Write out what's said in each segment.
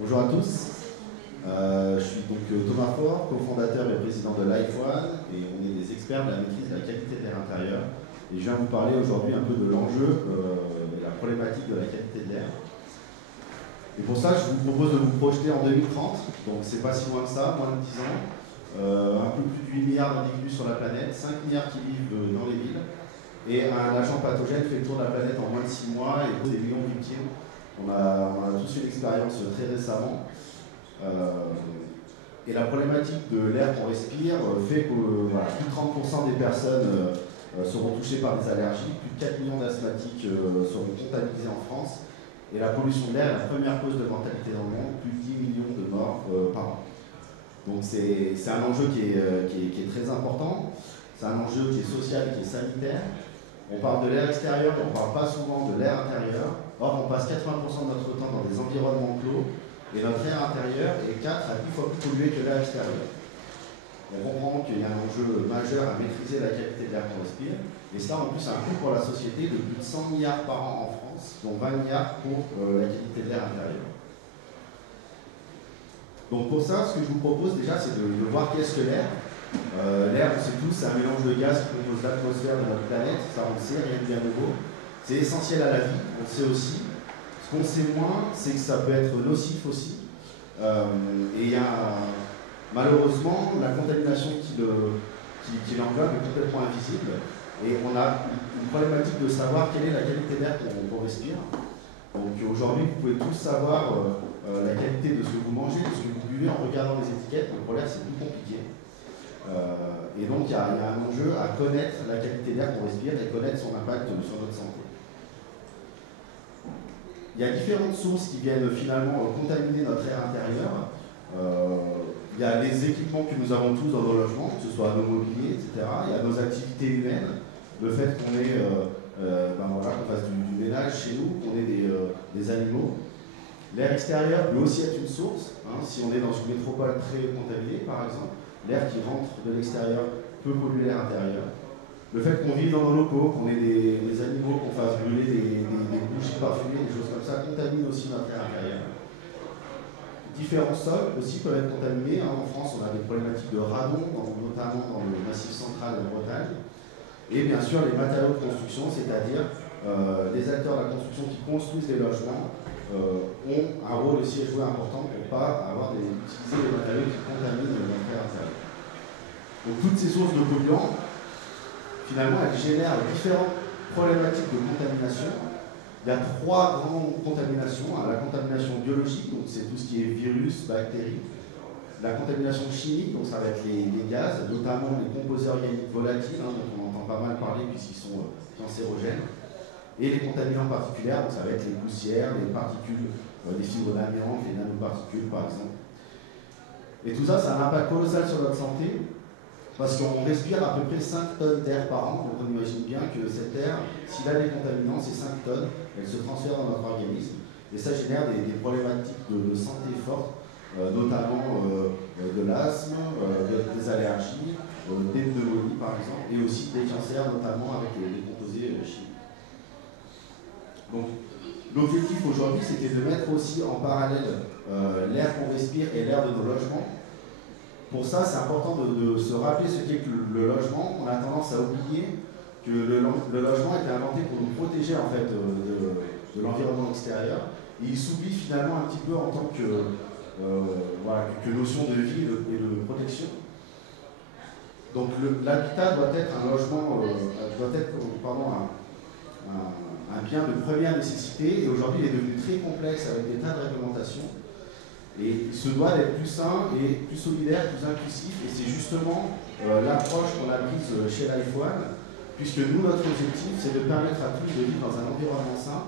Bonjour à tous, je suis donc Thomas Faure, cofondateur et président de LifeOne, et on est des experts de la maîtrise de la qualité de l'air intérieur. Et je viens vous parler aujourd'hui un peu de l'enjeu et la problématique de la qualité de l'air. Et pour ça, je vous propose de vous projeter en 2030, donc c'est pas si loin que ça, moins de 10 ans, un peu plus de 8 milliards d'individus sur la planète, 5 milliards qui vivent dans les villes, et un agent pathogène fait le tour de la planète en moins de 6 mois et des millions de victimes. On a tous une expérience très récemment. Et la problématique de l'air qu'on respire fait que plus de 30% des personnes seront touchées par des allergies, plus de 4 millions d'asthmatiques seront comptabilisés en France, et la pollution de l'air est la première cause de mortalité dans le monde, plus de 10 millions de morts par an. Donc c'est un enjeu qui est très important, c'est un enjeu qui est social, qui est sanitaire. On parle de l'air extérieur, mais on ne parle pas souvent de l'air intérieur. Or, on passe 80% de notre temps dans des environnements clos, et notre air intérieur est 4 à 10 fois plus pollué que l'air extérieur. On comprend qu'il y a un enjeu majeur à maîtriser la qualité de l'air qu'on respire, et cela en plus a un coût pour la société de plus de 100 milliards par an en France, dont 20 milliards pour la qualité de l'air intérieur. Donc pour ça, ce que je vous propose déjà, c'est de voir qu'est-ce que l'air. L'air, on sait tous, c'est un mélange de gaz qui compose l'atmosphère de notre planète, ça on le sait, rien de bien nouveau. C'est essentiel à la vie, on le sait aussi. Ce qu'on sait moins, c'est que ça peut être nocif aussi. Et il y a malheureusement la contamination qui l'englobe est complètement invisible. Et on a une problématique de savoir quelle est la qualité d'air qu'on respire. Donc aujourd'hui, vous pouvez tous savoir la qualité de ce que vous mangez, de ce que vous buvez en regardant les étiquettes, mais pour l'air c'est plus compliqué. Et donc il y a un enjeu à connaître la qualité d'air qu'on respire et connaître son impact sur notre santé. Il y a différentes sources qui viennent finalement contaminer notre air intérieur. Il y a les équipements que nous avons tous dans nos logements, que ce soit nos mobiliers, etc. Il y a nos activités humaines, le fait qu'on qu'on fasse du ménage chez nous, qu'on ait des animaux. L'air extérieur peut aussi être une source, si on est dans une métropole très contaminée par exemple. L'air qui rentre de l'extérieur peut polluer l'air intérieur. Le fait qu'on vive dans nos locaux, qu'on ait des animaux, qu'on fasse brûler des bougies parfumées, des choses comme ça, contamine aussi notre air intérieur. Différents sols aussi peuvent être contaminés. En France, on a des problématiques de radon, notamment dans le massif central de Bretagne. Et bien sûr, les matériaux de construction, c'est-à-dire les acteurs de la construction qui construisent les logements, ont un rôle aussi à jouer important pour ne pas utiliser les matériaux qui contaminent notre air intérieur. Donc toutes ces sources de polluants, finalement, elles génèrent différentes problématiques de contamination. Il y a 3 grandes contaminations. La contamination biologique, donc c'est tout ce qui est virus, bactéries. La contamination chimique, donc ça va être les gaz, notamment les composés organiques volatiles, dont on entend pas mal parler puisqu'ils sont cancérogènes. Et les contaminants particuliers, donc ça va être les poussières, les particules, les fibres d'amiante, les nanoparticules par exemple. Et tout ça, ça a un impact colossal sur notre santé, parce qu'on respire à peu près 5 tonnes d'air par an. Donc on imagine bien que cet air, s'il a des contaminants, ces 5 tonnes, elles se transfèrent dans notre organisme. Et ça génère des problématiques de santé fortes, notamment de l'asthme, des allergies, des pneumonies par exemple, et aussi des cancers, notamment avec les composés chimiques. Donc, l'objectif aujourd'hui, c'était de mettre aussi en parallèle l'air qu'on respire et l'air de nos logements. Pour ça, c'est important de se rappeler ce qu'est que le logement. On a tendance à oublier que le logement était inventé pour nous protéger en fait, de l'environnement extérieur. Et il s'oublie finalement un petit peu en tant que notion de vie et de protection. Donc l'habitat doit être un logement, un bien de première nécessité, et aujourd'hui il est devenu très complexe avec des tas de réglementations, et il se doit d'être plus sain et plus solidaire, plus inclusif, et c'est justement l'approche qu'on a prise chez LifeOne, puisque nous, notre objectif, c'est de permettre à tous de vivre dans un environnement sain,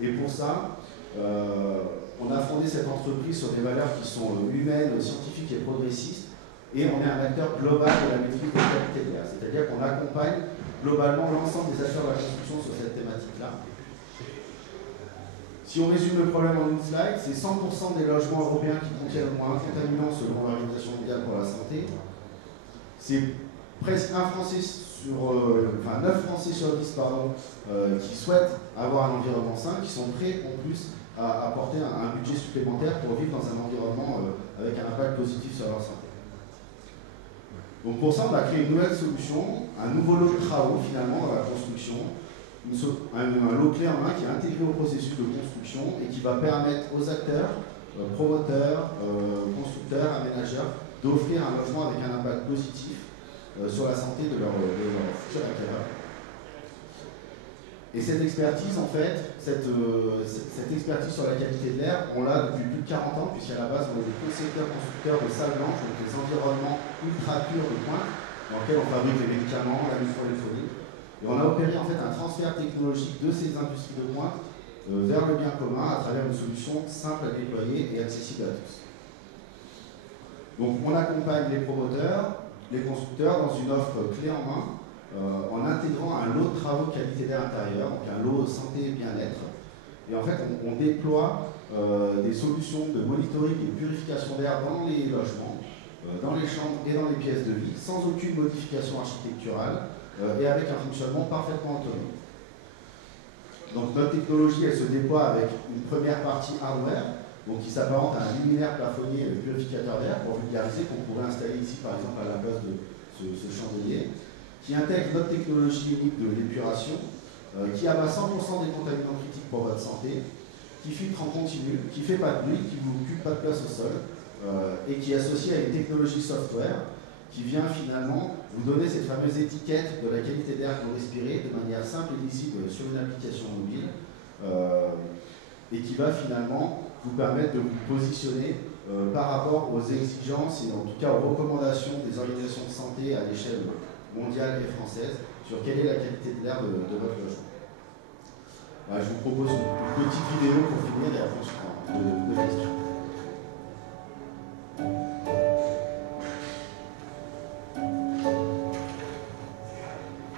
et pour ça, on a fondé cette entreprise sur des valeurs qui sont humaines, scientifiques et progressistes, et on est un acteur global de la maîtrise de la qualité de l'air, c'est-à-dire qu'on accompagne globalement l'ensemble des acteurs de la construction sur cette thématique-là. Si on résume le problème en une slide, c'est 100% des logements européens qui contiennent au moins un contaminant selon l'Organisation mondiale pour la santé. C'est presque 9 Français sur 10 qui souhaitent avoir un environnement sain, qui sont prêts en plus à apporter un budget supplémentaire pour vivre dans un environnement avec un impact positif sur leur santé. Donc pour ça, on a créé une nouvelle solution, un nouveau lot de travaux finalement dans la construction, un lot clé en main qui est intégré au processus de construction et qui va permettre aux acteurs, promoteurs, constructeurs, aménageurs, d'offrir un logement avec un impact positif sur la santé de leur futur acquéreur. Et cette expertise, en fait, cette expertise sur la qualité de l'air, on l'a depuis plus de 40 ans, puisqu'à la base, on est des concepteurs-constructeurs de salles blanches, donc des environnements ultra purs de pointe, dans lesquels on fabrique les médicaments, la microéléphonie. Et on a opéré en fait un transfert technologique de ces industries de pointe vers le bien commun à travers une solution simple à déployer et accessible à tous. Donc on accompagne les promoteurs, les constructeurs dans une offre clé en main, en intégrant un lot de travaux de qualité d'air intérieur, donc un lot santé et bien-être. Et en fait, on déploie des solutions de monitoring et de purification d'air dans les logements, dans les chambres et dans les pièces de vie, sans aucune modification architecturale et avec un fonctionnement parfaitement autonome. Donc notre technologie, elle se déploie avec une première partie hardware, donc qui s'apparente à un luminaire plafonnier purificateur d'air, pour vulgariser, qu'on pourrait installer ici par exemple à la place de ce chandelier, qui intègre notre technologie unique de l'épuration, qui abat 100% des contaminants critiques pour votre santé, qui filtre en continu, qui ne fait pas de bruit, qui ne vous occupe pas de place au sol, et qui est associé à une technologie software qui vient finalement vous donner cette fameuse étiquette de la qualité d'air que vous respirez de manière simple et lisible sur une application mobile, et qui va finalement vous permettre de vous positionner par rapport aux exigences et en tout cas aux recommandations des organisations de santé à l'échelle mondiale et française sur quelle est la qualité de l'air de votre logement. Voilà, je vous propose une petite vidéo pour finir et après on se prend de questions.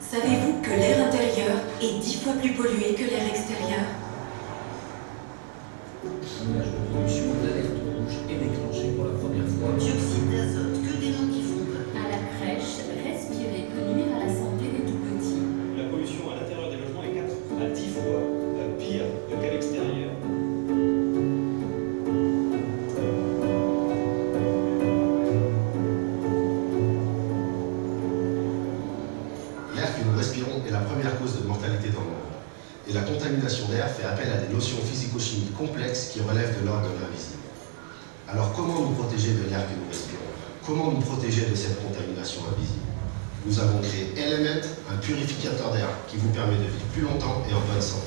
Savez-vous que l'air intérieur est 10 fois plus pollué que l'air extérieur? L'image de pollution d'alerte rouge est déclenchée pour la première fois. Dioxyde d'azote, que des noms qui fondent. À la crèche, respirer peut nuire à la santé des tout-petits. La pollution à l'intérieur des logements est 4 à 10 fois pire qu'à l'extérieur. L'air que nous respirons est la première cause de mortalité dans le monde. Et la contamination d'air fait appel à des notions physico-chimiques complexes qui relèvent de l'ordre de l'invisible. Alors comment nous protéger de l'air que nous respirons? Comment nous protéger de cette contamination invisible? Nous avons créé Element, un purificateur d'air qui vous permet de vivre plus longtemps et en bonne santé.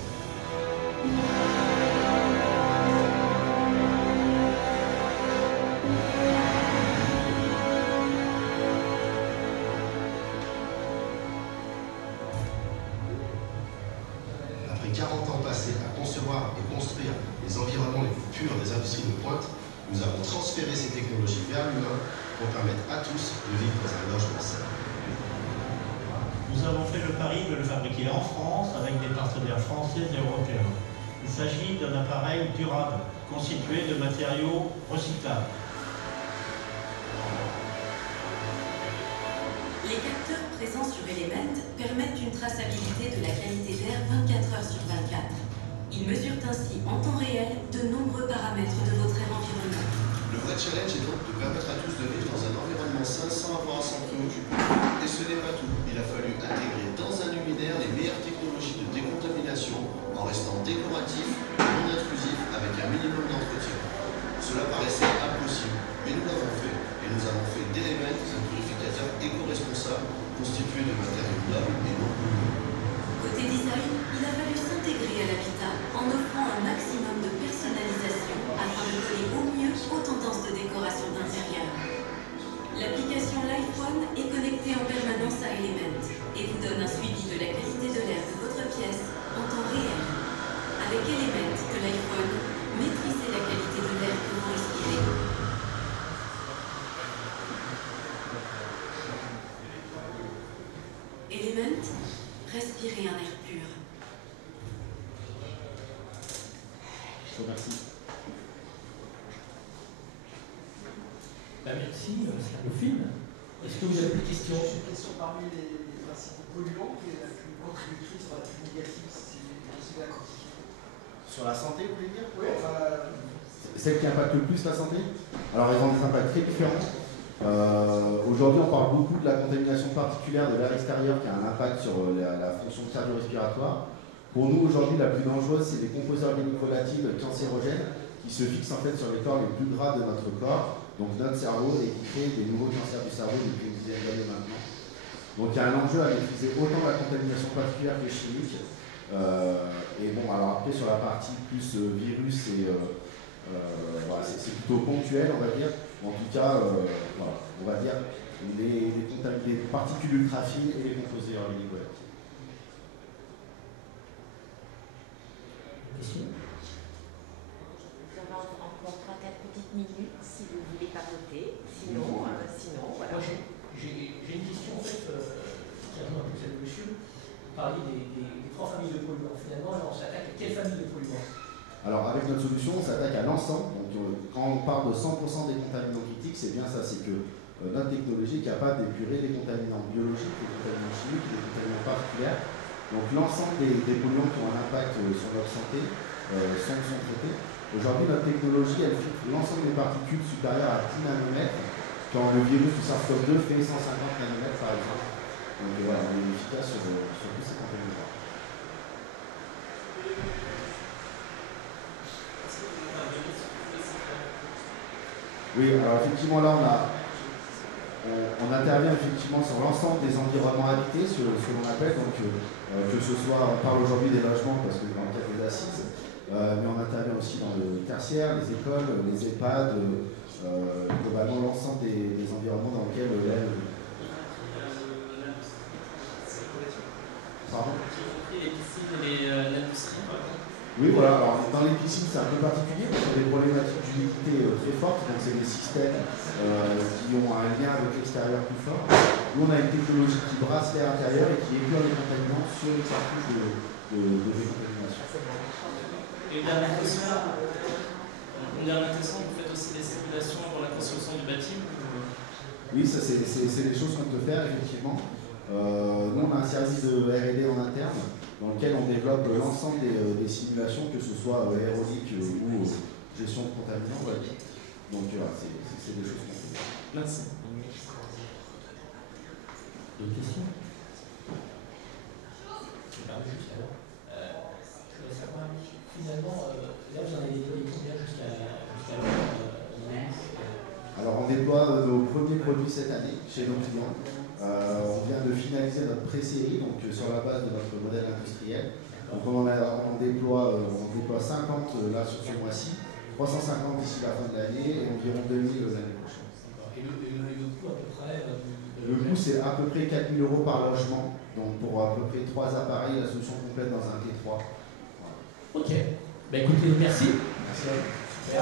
Après 40 ans passés à concevoir et construire les environnements les plus purs des industries de pointe, nous avons transféré ces technologies vers l'humain pour permettre à tous de vivre dans un logement sain. Nous avons fait le pari de le fabriquer en France avec des partenaires français et européens. Il s'agit d'un appareil durable, constitué de matériaux recyclables. Les capteurs présents sur Element permettent une traçabilité de la qualité d'air 24 heures sur 24. Ils mesurent ainsi en temps réel de nombreux paramètres de votre air environnement. Le vrai challenge est donc de permettre à tous de vivre dans un environnement sain sans avoir à s'en préoccuper. Et ce n'est pas tout. Il a fallu intégrer dans un luminaire les meilleures technologies de décontamination en restant décoratif, non intrusif, avec un minimum d'entretien. Cela paraissait impossible, mais nous l'avons fait. Et nous avons fait d'Element un purificateur éco-responsable constitué de matériaux nobles et non polluants. Côté design, il a fallu s'intégrer à l'habitat en offrant un maximum de personnalisation afin de coller au mieux aux tendances de décoration d'intérieur. L'application LifeOne est connectée en permanence à Element et vous donne un suivi de la qualité de l'air de votre pièce en temps réel. Avec Element de LifeOne, maîtrisez la qualité de l'air que vous respirez. Element, respirez un air pur. Je vous remercie. Merci, Scarlofine. Est-ce que vous avez des questions? J'ai une question parmi les principaux polluants, qui est la plus contributrice, la plus négative, si c'est possible à quantifier. Sur la santé, vous voulez dire? Oui, enfin... Celle qui impacte le plus la santé? Alors, elles ont des impacts très différents. Aujourd'hui, on parle beaucoup de la contamination particulière de l'air extérieur qui a un impact sur la fonction cardio-respiratoire. Pour nous, aujourd'hui, la plus dangereuse, c'est les composés organiques volatiles cancérogènes qui se fixent en fait sur les corps les plus gras de notre corps, donc notre cerveau, et qui créent des nouveaux cancers du cerveau depuis une dizaine d'années maintenant. Donc il y a un enjeu à maîtriser autant la contamination particulière que chimique. Et bon, alors après, sur la partie plus virus, voilà, c'est plutôt ponctuel, on va dire. En tout cas, voilà, on va dire les particules ultra fines et les composés organiques volatiles. Question? Nous avons encore 3-4 petites minutes si vous voulez papoter. Sinon, voilà. Moi, j'ai une question en fait qui revient un peu celle de monsieur. Vous parliez des 3 familles de polluants. Finalement, là, on s'attaque à quelle famille de polluants? Alors avec notre solution, on s'attaque à l'ensemble. Donc quand on parle de 100% des contaminants critiques, c'est bien ça, c'est que notre technologie est capable d'épurer les contaminants biologiques, les contaminants chimiques, les contaminants particuliers. Donc l'ensemble des polluants qui ont un impact sur notre santé sont traités. Aujourd'hui, notre technologie, elle filtre l'ensemble des particules supérieures à 10 nanomètres, quand le virus du SARS-CoV-2 fait 150 nanomètres par exemple. Donc voilà, on est efficace sur tous ces contaminants. Oui, alors effectivement là on intervient effectivement sur l'ensemble des environnements habités, ce que l'on appelle, donc que ce soit, on parle aujourd'hui des logements parce que dans le cadre des assises, mais on intervient aussi dans le tertiaire, les écoles, les EHPAD, globalement l'ensemble des environnements dans lesquels Pardon? Les piscines et l'industrie, par exemple. Oui, voilà. Alors, dans les piscines, c'est un peu particulier parce qu'il y a des problématiques d'humidité très fortes. Donc, c'est des systèmes qui ont un lien avec l'extérieur plus fort. Nous, on a une technologie qui brasse l'air intérieur et qui épure les contaminants sur les cartouches de décontamination. Et une dernière question, vous faites aussi des simulations pour la construction du bâtiment? Oui, ça, c'est des choses qu'on peut faire, effectivement. Nous, on a un service de R&D en interne dans lequel on développe l'ensemble des simulations, que ce soit aéronique ou gestion de contaminants. Ouais. Donc, c'est des choses qu'on fait. Merci. D'autres questions? Je me permets juste alors. Je voudrais savoir, finalement, là, vous en avez déployé combien jusqu'à Alors, on déploie nos premiers produits cette année chez nos clients. On vient de finaliser notre pré-série, donc sur la base de notre modèle industriel. Donc on déploie 50 là sur ce mois-ci, 350 d'ici la fin de l'année et environ 2000 l'année prochaine. Et le coût à peu près Le coût c'est à peu près 4 000 € par logement, donc pour à peu près 3 appareils, la solution complète dans un T3. Voilà. Ok, bah écoutez, merci. Merci à vous. Super.